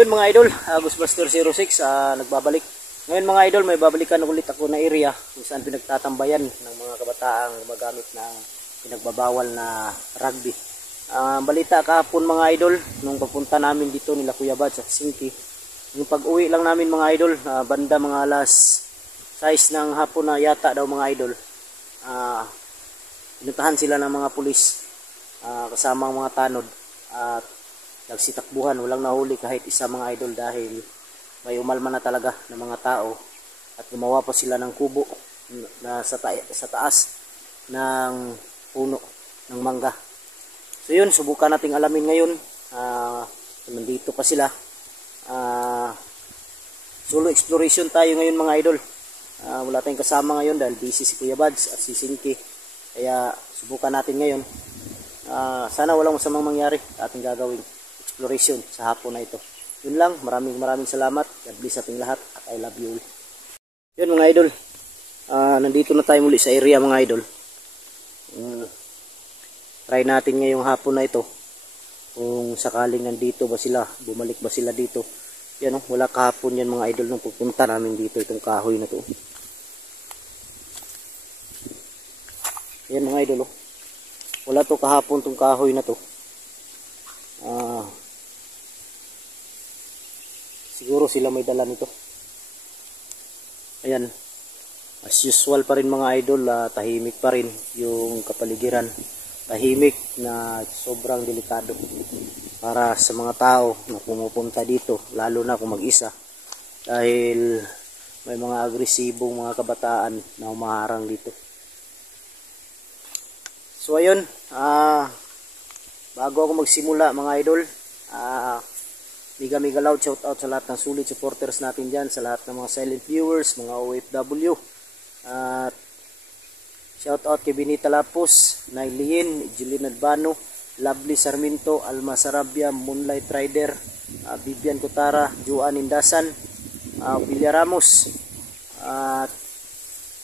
Yun mga idol, Ghostbuster 06 nagbabalik. Ngayon mga idol, may babalikan ulit ako na area kung saan pinagtatambayan ng mga kabataang gumagamit ng pinagbabawal na rugby. Balita kahapon mga idol, nung papunta namin dito nila Kuya Bad sa Helsinki, yung pag-uwi lang namin mga idol, banda mga alas 6 ng hapon na yata daw mga idol, pinuntahan sila ng mga pulis kasama mga tanod at nagsitakbuhan, walang nahuli kahit isa mga idol dahil may umalma na talaga ng mga tao at gumawa pa sila ng kubo na sa taas ng puno ng mangga. So yun, subukan nating alamin ngayon. Nandito pa sila. Solo exploration tayo ngayon mga idol. Wala tayong kasama ngayon dahil busy si Kuya Bads at si Sinki. Kaya subukan natin ngayon. Sana walang masamang mangyari sa ating gagawing exploration sa hapon na ito. Yun lang, maraming salamat. God bless ating lahat at I love you all. Yun mga idol, nandito na tayo muli sa area mga idol. Try natin ngayong hapon na ito kung sakaling nandito ba sila, bumalik ba sila dito. Yan wala kahapon yan mga idol nung pupunta namin dito, itong kahoy na to. Yan mga idol, wala to kahapon itong kahoy na to. Siguro sila may dala nito. Ayan, as usual pa rin mga idol, tahimik pa rin yung kapaligiran. Tahimik na sobrang delikado para sa mga tao na pumupunta dito, lalo na kung mag-isa, dahil may mga agresibong mga kabataan na umaharang dito. So ayun, bago ako magsimula mga idol, mega loud shout out sa lahat ng sulit supporters natin dyan, sa lahat ng mga silent viewers, mga OFW. At shout out kay Benita Lapus, Nailin, Julina Adbano, Lovely Sarmiento, Alma Sarabia, Moonlight Rider, Vivian Cotara, Juan Indasan, Vilya Ramos,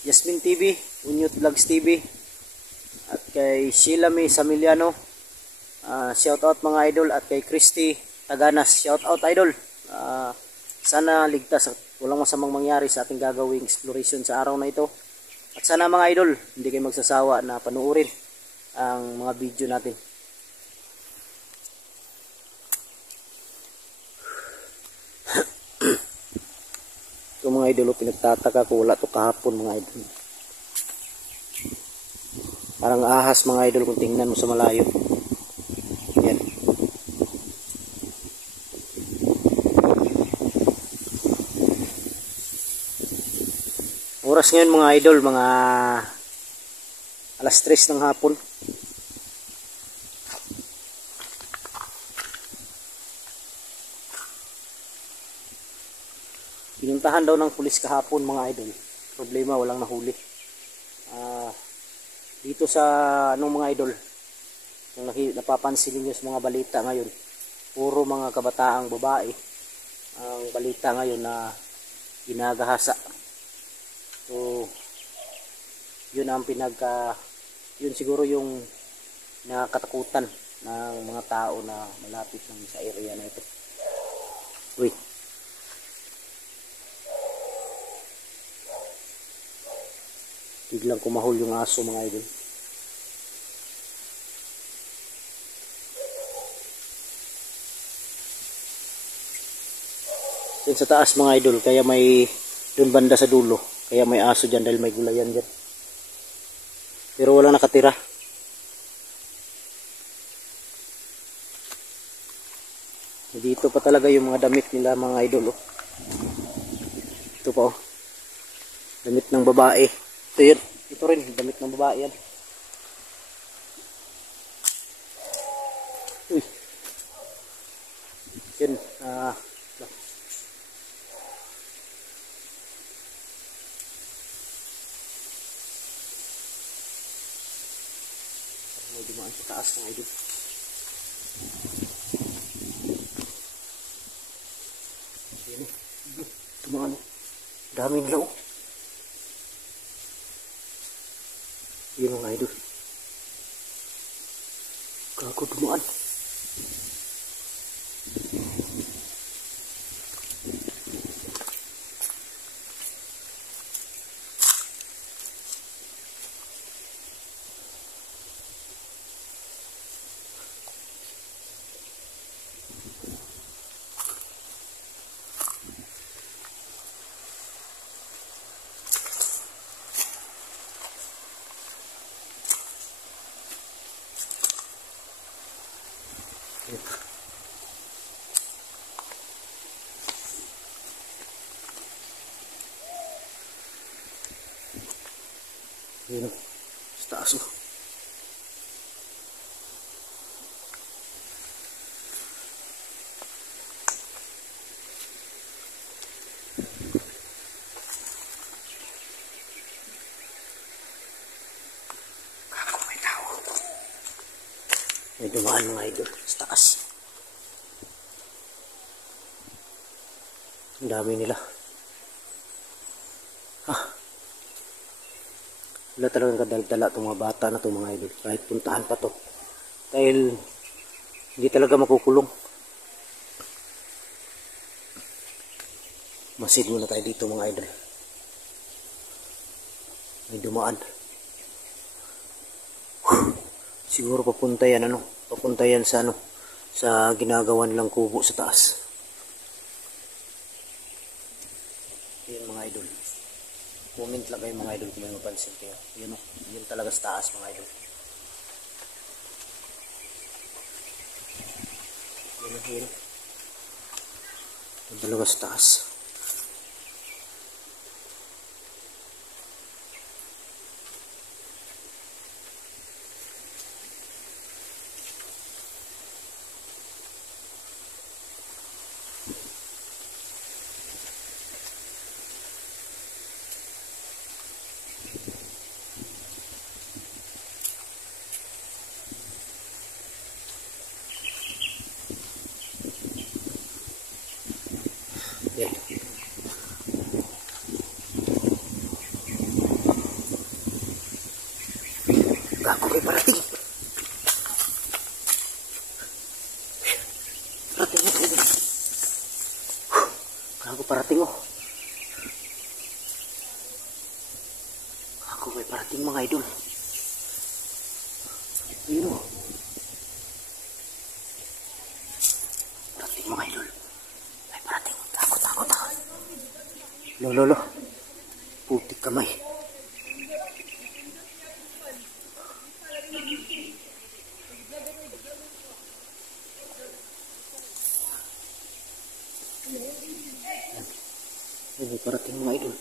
Yasmin TV, Unyot Vlogs TV, at kay Sheila May Samiliano, shout out mga idol, at kay Christy Taganas, shout out idol. Sana ligtas at walang masamang mangyari sa ating gagawing exploration sa araw na ito. At sana mga idol, hindi kayo magsasawa na panuorin ang mga video natin. Ito mga idol, pinagtataka ko, wala to kahapon mga idol. Parang ahas mga idol kung tingnan mo sa malayo. Yan. Oras ngayon mga idol, mga alas 3 ng hapon. Pinuntahan daw ng pulis kahapon mga idol. Problema, walang nahuli. Dito sa mga idol, yung napapansin niyo sa mga balita ngayon, puro mga kabataang babae ang balita ngayon na ginagahasa. So yun ang yun siguro yung nakatakutan ng mga tao na malapit lang sa area na ito. Uy, biglang kumahol yung aso mga idol. Yun sa taas mga idol, kaya may dun banda sa dulo, kaya may aso dyan dahil may gulayan dyan. Pero walang nakatira. Dito pa talaga yung mga damit nila mga idol. Ito pa damit ng babae. Ito yun, ito rin damit ng babae yan. Uy, yun, may dumaan sa taas ng idol. Yan dumaan, dami nila yun mga idol. Gago dumaan. Yun o. Sa taas o. Kako, may tao. May dumaan mga idol. Sa taas. Ang dami nila. Wala talagang kadaldala itong mga bata na itong mga idol. Kahit puntahan pa to. Dahil hindi talaga makukulong. Masid muna tayo dito mga idol. May dumaan. Siguro papunta yan ano. Papunta yan sa ano. Sa ginagawa nilang kubo sa taas. Yan mga idol. Comment lang kayo mga idol kung may mapansin kayo. Yun o. Yun talaga sa taas mga idol. Yun o. Yun o. Yun talaga sa taas. Yan. Gago kay parating. Parating mo. Gago parating mo. Gago kay parating mga idol. Ayun o. Parating mga idol. Ay parating. Takot. Lolo. Putik kamay. Ay, parating mga idol.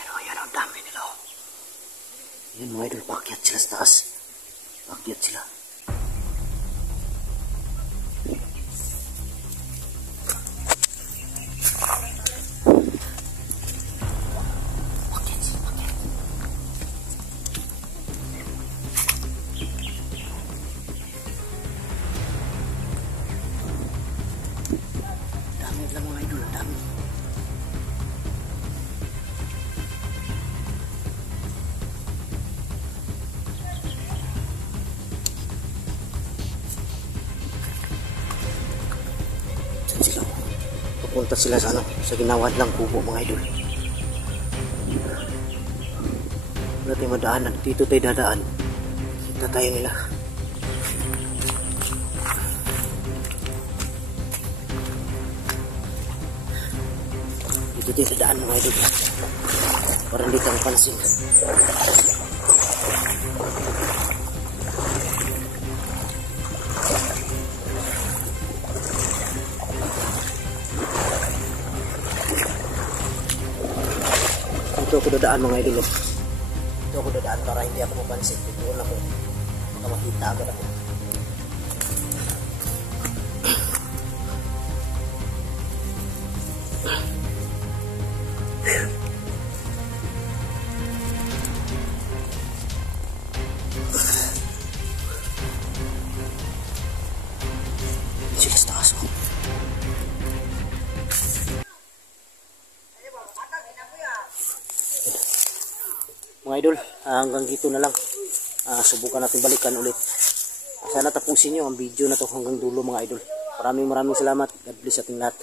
Yan o, dami nila o. Yan mga idol, paakyat sila sa taas. Paakyat sila. Dami nila mga idol, dami. Saan sila? Pupunta sila sa ano, sa ginawad lang kubo mga idol. Wala tayong madaanan, dito tayo dadaan. Kita tayo nila. Dito tayo dadaan mga idol. Para hindi kang pansin. Dito ako dadaan mga idol. Dito ako dadaan para hindi ako mapansin. Dito ako baka makita agad ako. Sila sa taas ko. Mga idol, hanggang dito na lang. Subukan natin balikan ulit. Sana tapusin nyo ang video na to hanggang dulo mga idol. Maraming salamat. God bless ating lahat.